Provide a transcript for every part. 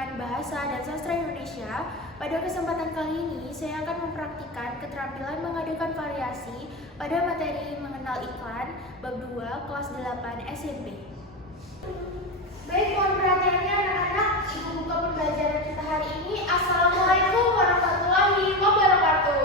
Pendidikan Bahasa dan Sastra Indonesia. Pada kesempatan kali ini, saya akan mempraktikkan keterampilan mengadukan variasi pada materi mengenal iklan, bab 2, kelas 8 SMP. Baik, mohon perhatiannya anak-anak. Ibu buka pembelajaran kita hari ini. Assalamualaikum warahmatullahi wabarakatuh.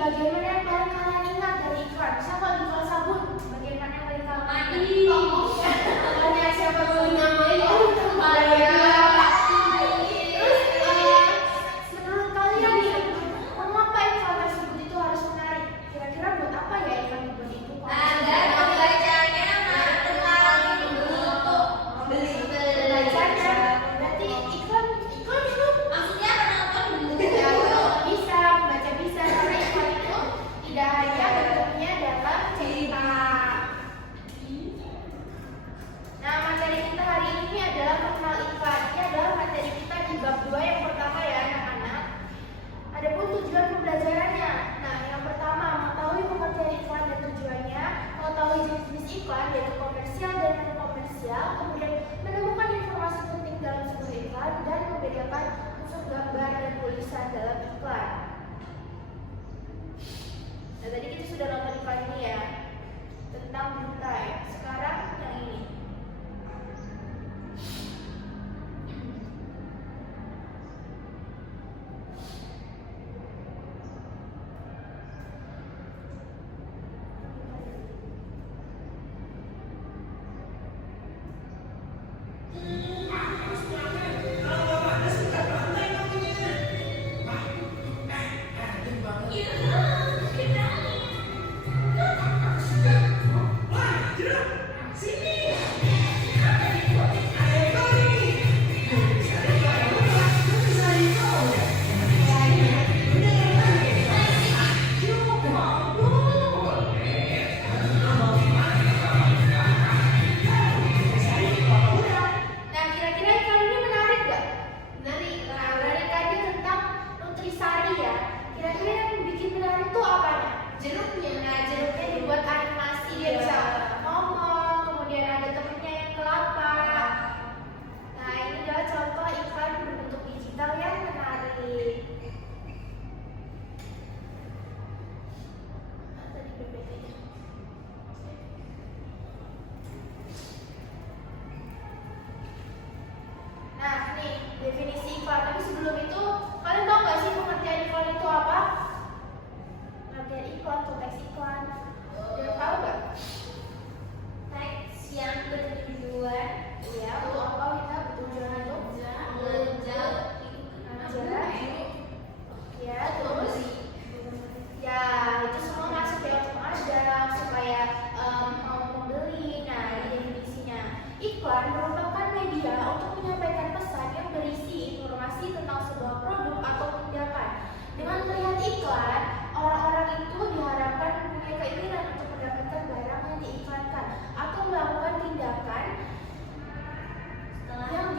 Bagaimana yang kalian ingat dari iklan? Siapa jual sabun?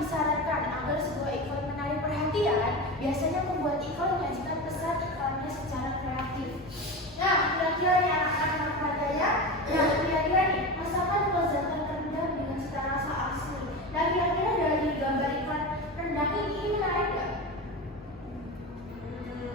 disarankan agar sebuah iklan menarik perhatian, biasanya membuat iklan menyajikan pesan iklannya secara kreatif. Nah, kira-kira nih anak-anak raganya, nah kira-kira nih masakan kelezatan rendang dengan cita rasa asli. Nah, kira-kira dari gambar iklan rendang ini menarik nggak?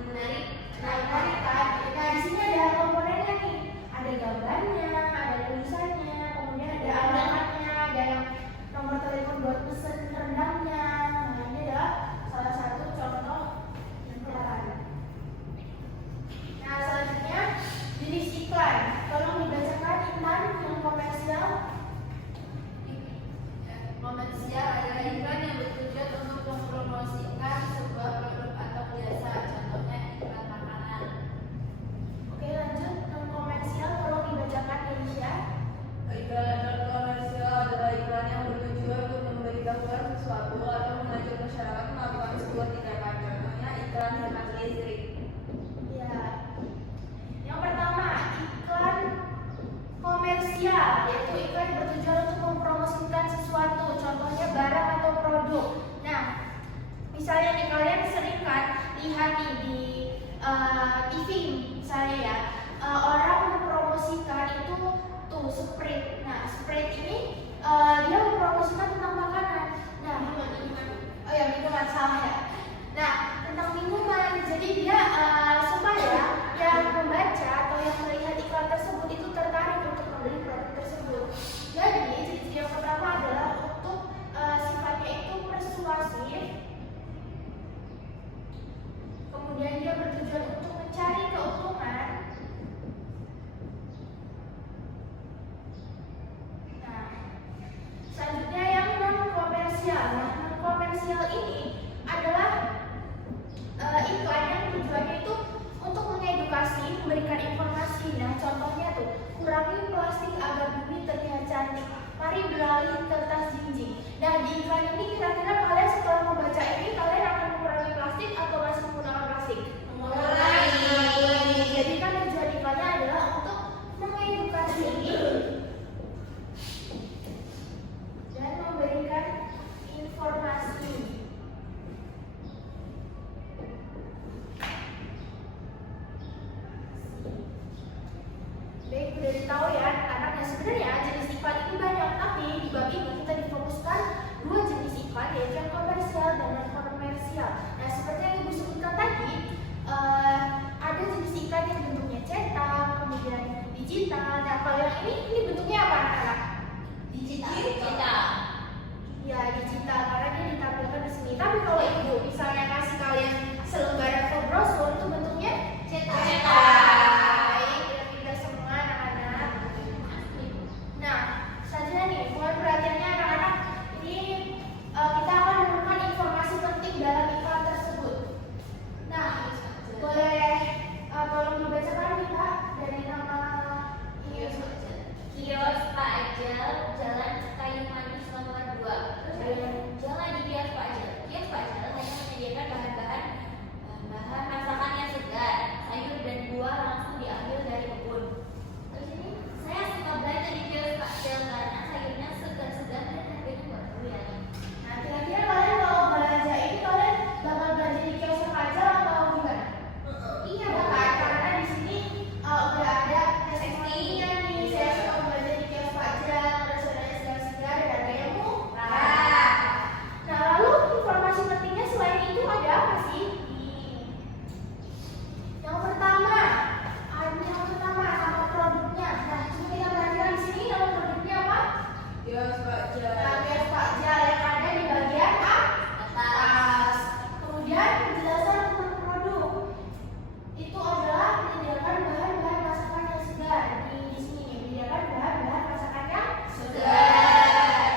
Menarik. Nah, menarik kan? Nah, di sini ada komponennya nih. Ada gambarnya, ada tulisannya, kemudian ada alamatnya, ada yang nomor telepon buat pesen rendangnya. Nah, ini adalah salah satu contoh iklan. Nah, selanjutnya jenis iklan. Tolong dibacakan iklan yang komersial. Komersial adalah iklan yang bertujuan untuk mempromosikan sebuah produk atau jasa, contohnya iklan makanan. Oke, lanjut. Non komersial, tolong dibacakan Indonesia. Iklan non-komersial adalah iklan yang bertujuan untuk memberitahukan sesuatu atau mengajak masyarakat melakukan sebuah tindakan, contohnya iklan hemat listrik. Ya. Yang pertama, iklan komersial, yaitu iklan yang bertujuan untuk mempromosikan sesuatu, contohnya barang atau produk. Nah, misalnya nih kalian sering kan lihat nih di TV misalnya ya, orang mempromosikan itu tuh Sprite. Nah, Sprite ini dia mempromosikan tentang makanan. Nah, minuman. Oh ya, minuman salah ya. Nah, tentang minuman. Jadi dia supaya yang membaca atau yang melihat iklan tersebut itu tertarik untuk membeli produk tersebut. Jadi, ciri-ciri yang pertama adalah untuk sifatnya itu persuasif. Kemudian dia bertujuan untuk mencari keuntungan. Nah, selanjutnya yang non komersial. Nah, non komersial ini adalah iklan yang tujuannya itu untuk mengedukasi, memberikan informasi. Nah, contohnya tuh, kurangi plastik agar bumi terlihat cantik. Mari beralih ke tas jinjing. Nah, di iklan ini kira-kira kalian setelah membaca ini, kalian akan mengurangi plastik atau masih menggunakan plastik? Mengurangi. Jadi kan tujuan iklannya adalah untuk mengedukasi dan memberikan informasi. Baik, udah ditahu ya anak-anak. Sebenarnya jenis iklan ini banyak, tapi di bab ini kita difokuskan dua jenis iklan, yaitu yang komersial dan non komersial. Nah, seperti yang Ibu sebutkan tadi, ada jenis iklan yang bentuknya cetak, kemudian digital. Nah, kalau yang ini bentuknya apa anak-anak? Digital. Ya, digital karena dia ditampilkan di sini. Tapi kalau Ibu misalnya kasih kalian selembaran atau brosur, itu bentuknya cetak. Nah, selanjutnya nih, mohon perhatiannya anak-anak. Ini kita akan menemukan informasi penting dalam iklan tersebut. Nah, boleh tolong dibacakan nih Pak dari nama Kios Pak Ajal, Jalan Kayu Manis nomor 2. Jalan di Kios Pak Ajal. Kios Pak Ajal hanya menyediakan bahan masakan yang segar, sayur dan buah langsung diambil dari kebun. Terus ini saya suka belanja di Kios Pak Ajal karena sayurnya segar-segar dan harganya murah. Nah, kira-kira kalian kalau belanja ini kalian bakal belanja di kios Pak Ajal atau gimana? Iya, bakal, karena di sini udah ada testimoninya nih. Saya suka belanja di kios Pak Ajal, terus harganya segar-segar dan harganya murah. Nah, lalu informasi pentingnya selain itu ada apa sih? Yang pertama nama produknya. Nah, coba kita perhatikan di sini nama produknya apa? Kios Pak Ajal. Nah, kios Pak Ajal yang ada di bagian atas. Kemudian penjelasan tentang produk itu adalah menyediakan bahan-bahan masakan yang segar. Di sini menyediakan bahan-bahan masakan yang segar.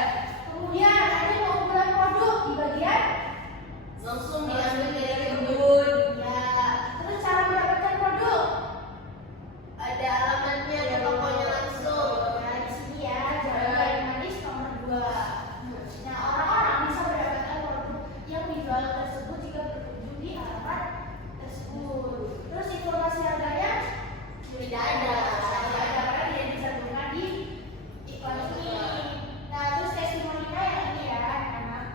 Kemudian ada keunggulan produk di bagian Langsung diambil dari kebun. ya. Terus cara mendapatkan produk Ada alamatnya ke tokonya langsung. ya di sini ya, Jalan Kayu Manis nomor 2. Nah, orang-orang bisa mendapatkan produk yang dijual tersebut jika berkunjung di alamat tersebut. Terus informasi harganya tidak ada karena tidak disebutkan di iklan ini. Nah, terus testimoninya yang ini ya, anak.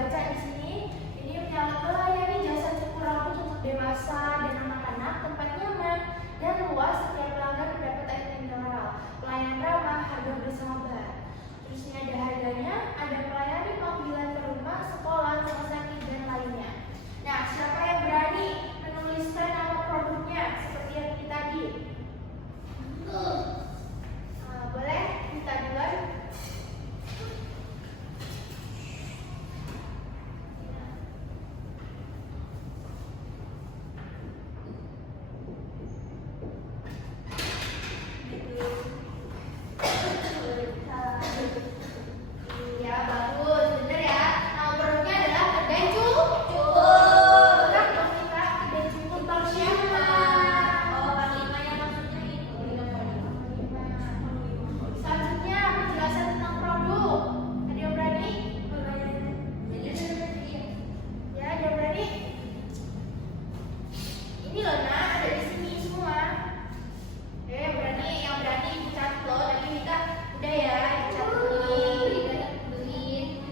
baca di sini, ini melayani jasa cukur rambut untuk dewasa dan anak-anak, tempat nyaman dan luas, setiap pelanggan mendapat air mineral, pelayanan ramah, harga bersahabat. Terus ini ada harganya, ada melayani panggilan ke rumah, sekolah, rumah sakit dan lainnya. Nah, siapa yang berani menuliskan nama produknya seperti yang ini tadi? Boleh minta duluan? Ya, bagus, bener ya. Nama produknya adalah kedai cukur. Benar dong kita, kedai cukur Bang Syama. Oh, Panglima yang maksudnya itu. Selanjutnya penjelasan tentang produk. Ada yang berani? Ya, ada yang berani? Ini loh nak, ada di sini semua. Yang berani dicatat loh. Nanti kita udah ya dicatat nih.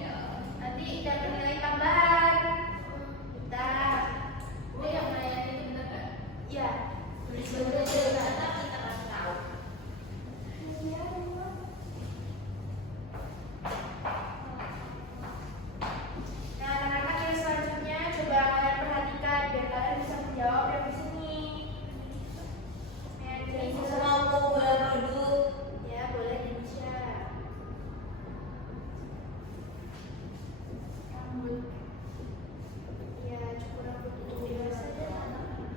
Nanti dapat nilai tambahan. Bentar. Oh, yang melayani itu benar kan? Ya. Tulis dulu kita kasih tahu. Nah, anak-anak yang selanjutnya coba kalian perhatikan biar kalian bisa menjawab yang di sini. Ini semua mau produk. Ya, boleh Indonesia. Rambut. Ya, cukur rambut untuk dewasa dan anak-anak.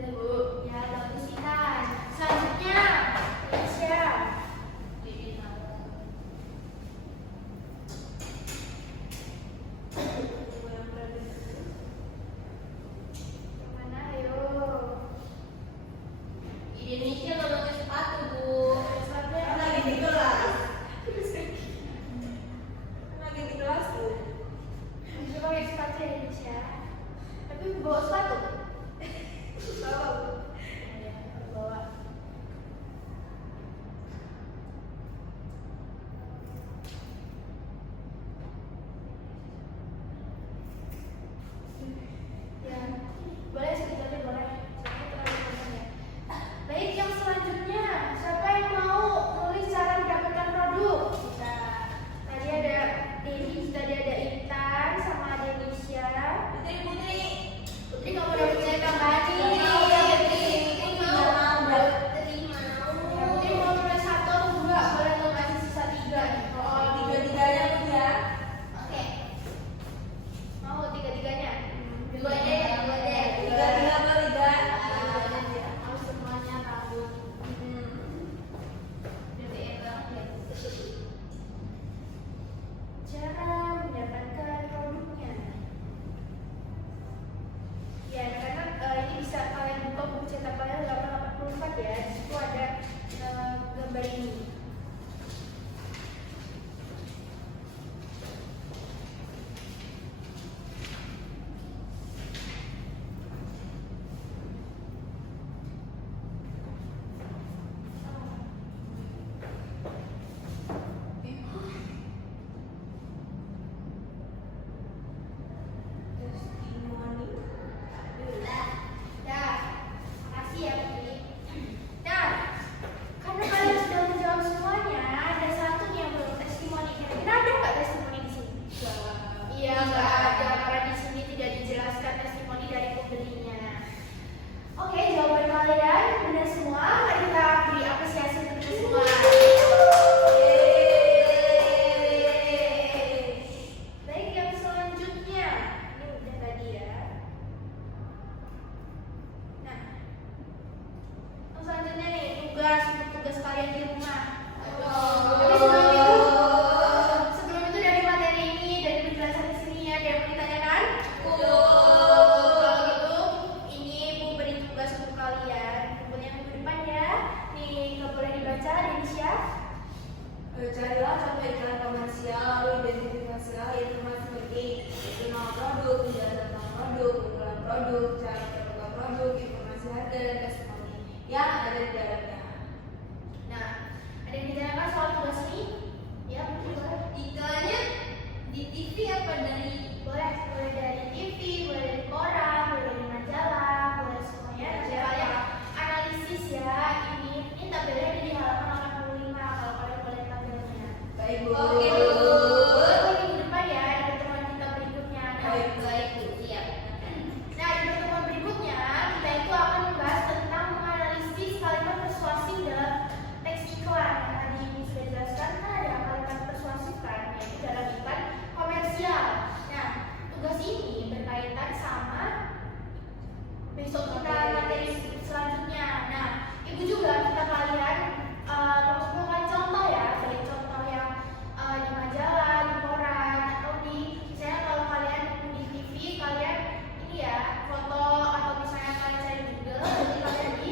Dan Bu, Ya, bagus Intan. Selanjutnya, Indonesia. Bibi tahu. Yang mana? Ayo. Indonesia lolongin sepatu, Bu. Selanjutnya. Kan lagi di kelas. Lagi di kelas tuh. Bisa pakai sepatu ya Indonesia. Tapi bawa sepatu. Bawa. Ya, bawa. Ya, boleh sekitarnya boleh. Soalnya terlalu panjang ya. Baik, yang selanjutnya, siapa yang mau nulis cara mendapatkan produk? Kita tadi ada Devi, tadi ada Intan, sama ada Nisha. Putri. Putri kamu udah punya tambahan nih. Ya, Putri mau nulis 1 atau 2, boleh tuh masih sisa 3 nih. Oh, tiga-tiganya tuh ya. Oke. Mau 3-3-nya? Dua deh, dua deh. Tiga-tiga apa tiga? Harus semuanya rambut. BBM banget ya. Cara mendapatkan produknya. Ya, karena ini bisa kalian buka buku cetak kalian 884 ya. Di situ ada gambar ini. Testimoni. Dah, makasih ya Putri. Nah, karena kalian sudah menjawab semuanya, ada satu nih yang belum testimoni. Kira-kira ada nggak testimoni di sini? Iya, nggak ada karena di sini tidak dijelaskan testimoni dari pembelinya. Oke, jawaban kalian benar semua. Mari kita beri apresiasi untuk kita semua. Baik, yang selanjutnya, ini udah tadi ya. Nah, yang selanjutnya nih tugas untuk tugas kalian di rumah. Tapi sebelum itu dari materi ini, dari penjelasan di sini ada yang mau ditanyakan? Kalau gitu, ini Bu beri tugas untuk kalian. Kumpulnya minggu depan ya. dan testimoni yang ada di dalamnya. Nah, ada yang ditanyakan soal tugas ini? Ya, boleh. Iklannya di TV apa dari Boleh dari TV, boleh dari koran, boleh dari majalah, boleh semuanya. Nanti kalian analisis ya. Ini tabelnya ada di halaman 85 kalau kalian boleh tabelnya. Baik, Bu. Oke, Bu. Minggu depan ya di pertemuan kita berikutnya. Nah, baik Bu, siap. Nah, di pertemuan berikutnya kita itu akan membahas tentang menganalisis kalimat persuasif dalam teks iklan. Yang tadi Ibu sudah jelaskan kan ada kalimat persuasif kan, yaitu dalam iklan komersial. Nah, tugas ini berkaitan sama besok kita materi selanjutnya. Nah, Ibu juga minta kalian mengumpulkan contoh ya, dari contoh yang di majalah, di koran, atau di misalnya kalau kalian di TV kalian ini ya foto atau misalnya kalian cari di Google, jadi kalian di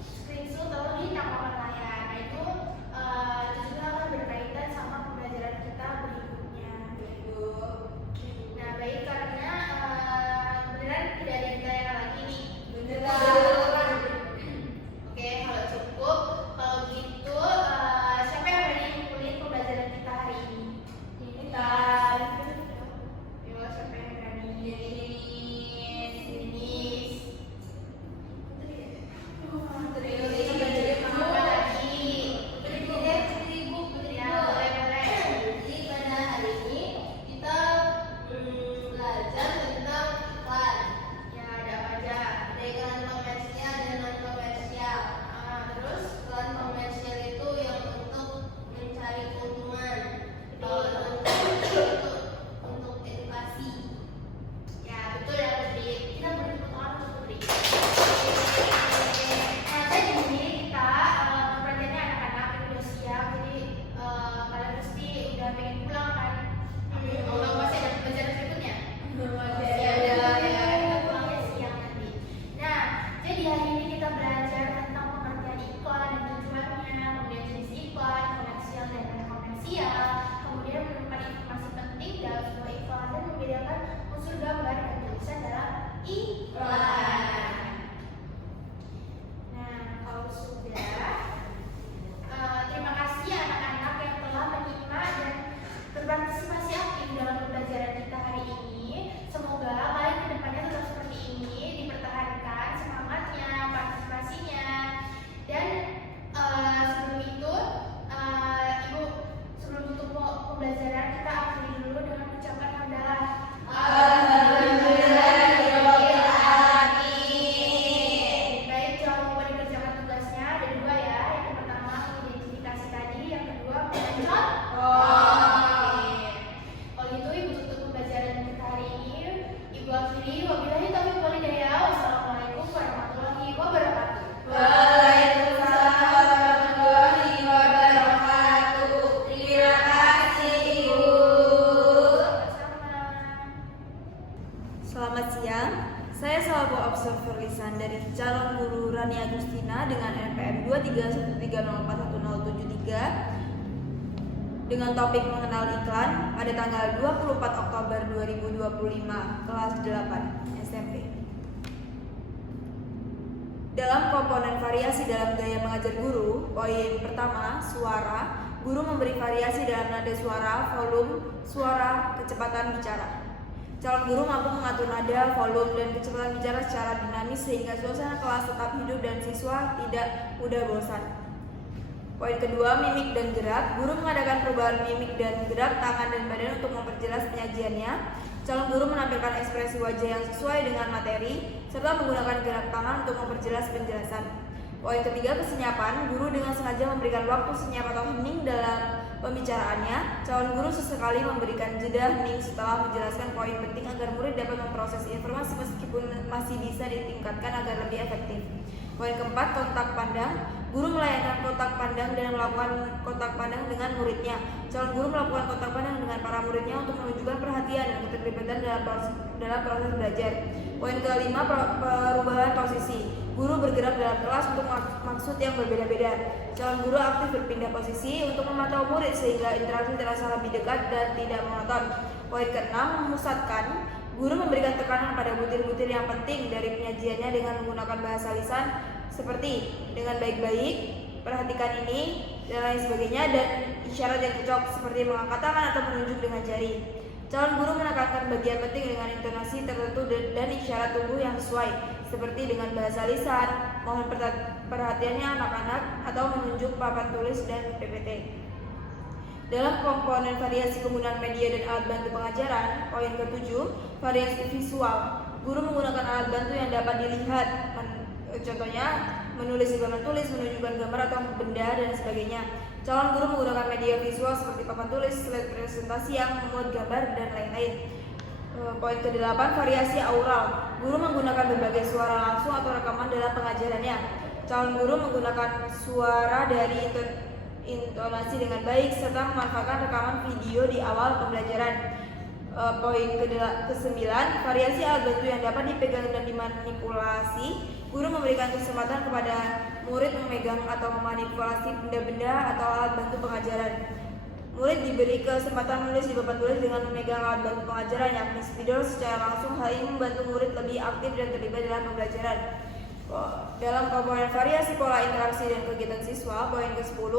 screenshot atau di tangkapan layar. Nah itu juga akan berkaitan sama pembelajaran kita berikutnya. Bu. Nah baik, karena beneran tidak ada yang ditanya lagi nih. Beneran. Oke, kalau cukup, kalau gitu siapa yang berani ngumpulin pembelajaran kita hari ini? Kita. Yo, siapa yang berani? Denis. Putri. Apa lagi? Ya, boleh. Jadi pada hari ini kita belajar tentang iklan. Ya, ada apa aja? Ada iklan komersial dan non komersial. Terus Iklan komersial itu yang untuk mencari keuntungan. Betul. Kalau non komersial itu untuk edukasi. ya betul ya Putri. Kita beri tepuk tangan untuk Putri. Nah, jadi kita perhatiannya anak-anak ini udah siap, jadi kalian pasti udah pengen pulang kan? Kalau masih ada pembelajaran berikutnya? Ya udah ya, kita pulang ya siang nanti. Nah, jadi hari ini kita belajar tentang pengertian iklan dan tujuannya, kemudian jenis iklan, komersial dan non komersial, kemudian menemukan informasi penting dalam sebuah iklan dan membedakan unsur gambar dan tulisan dalam iklan. Nah, kalau sudah, terima kasih anak-anak yang telah menyimak dan berpartisipasi aktif dalam pembelajaran kita hari ini. Semoga kalian kedepannya tetap seperti ini, dipertahankan semangatnya, partisipasinya. Dan sebelum itu, Ibu, sebelum tutup pembelajaran kita akhiri dulu dengan ucapan hamdalah. Baik, jangan lupa dikerjakan tugasnya. Ada dua ya. Yang pertama identifikasi tadi, yang kedua mencot. Kalau gitu Ibu tutup pembelajaran kita hari ini. Ibu akhiri. Wabillahi taufiq wal hidayah. Wassalamualaikum warahmatullahi wabarakatuh. Waalaikumsalam warahmatullahi wabarakatuh. Terima kasih, Ibu. Sama-sama. Selamat siang, saya selaku observer lisan dari calon guru Rani Agustina dengan NPM 2313073 dengan topik mengenal iklan pada tanggal 24 Oktober 2025, kelas 8 SMP. Dalam komponen variasi dalam gaya mengajar guru, poin pertama, suara. Guru memberi variasi dalam nada suara, volume, suara, kecepatan bicara. Calon guru mampu mengatur nada, volume, dan kecepatan bicara secara dinamis sehingga suasana kelas tetap hidup dan siswa tidak mudah bosan. Poin kedua, mimik dan gerak. Guru mengadakan perubahan mimik dan gerak tangan dan badan untuk memperjelas penyajiannya. Calon guru menampilkan ekspresi wajah yang sesuai dengan materi serta menggunakan gerak tangan untuk memperjelas penjelasan. Poin ketiga, kesenyapan. Guru dengan sengaja memberikan waktu senyap atau hening dalam pembicaraannya. Calon guru sesekali memberikan jeda hening setelah menjelaskan poin penting agar murid dapat memproses informasi meskipun masih bisa ditingkatkan agar lebih efektif. Poin keempat, kontak pandang. Guru melayangkan kontak pandang dan melakukan kontak pandang dengan muridnya. Calon guru melakukan kontak pandang dengan para muridnya untuk menunjukkan perhatian dan keterlibatan dalam proses belajar. Poin kelima, perubahan posisi. Guru bergerak dalam kelas untuk maksud yang berbeda-beda. Calon guru aktif berpindah posisi untuk memantau murid sehingga interaksi terasa lebih dekat dan tidak monoton. Poin keenam, memusatkan. Guru memberikan tekanan pada butir-butir yang penting dari penyajiannya dengan menggunakan bahasa lisan seperti dengan baik-baik, perhatikan ini, dan lain sebagainya, dan isyarat yang cocok seperti mengangkat tangan atau menunjuk dengan jari. Calon guru menekankan bagian penting dengan intonasi tertentu dan isyarat tubuh yang sesuai, seperti dengan bahasa lisan, mohon perhatiannya anak-anak, atau menunjuk papan tulis dan PPT. Dalam komponen variasi penggunaan media dan alat bantu pengajaran, poin ke-7, variasi visual. Guru menggunakan alat bantu yang dapat dilihat, contohnya menulis di papan tulis, menunjukkan gambar atau benda, dan sebagainya. Calon guru menggunakan media visual seperti papan tulis, slide presentasi yang memuat gambar, dan lain-lain. Poin ke-8, variasi aural. Guru menggunakan berbagai suara langsung atau rekaman dalam pengajarannya. Calon guru menggunakan suara dari intonasi dengan baik serta memanfaatkan rekaman video di awal pembelajaran. Poin ke-9, variasi alat bantu yang dapat dipegang dan dimanipulasi. Guru memberikan kesempatan kepada murid memegang atau memanipulasi benda-benda atau alat bantu pengajaran. Murid diberi kesempatan menulis di papan tulis dengan memegang alat bantu pengajaran yakni spidol secara langsung. Hal ini membantu murid lebih aktif dan terlibat dalam pembelajaran. Dalam komponen variasi pola interaksi dan kegiatan siswa, poin ke-10,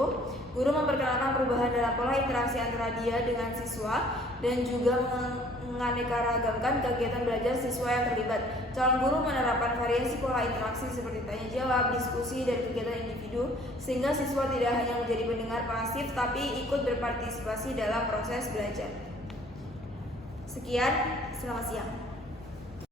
guru memperkenalkan perubahan dalam pola interaksi antara dia dengan siswa dan juga menganeka-ragamkan kegiatan belajar siswa yang terlibat. Calon guru menerapkan variasi pola interaksi seperti tanya jawab, diskusi, dan kegiatan individu sehingga siswa tidak hanya menjadi pendengar pasif tapi ikut berpartisipasi dalam proses belajar. Sekian, selamat siang.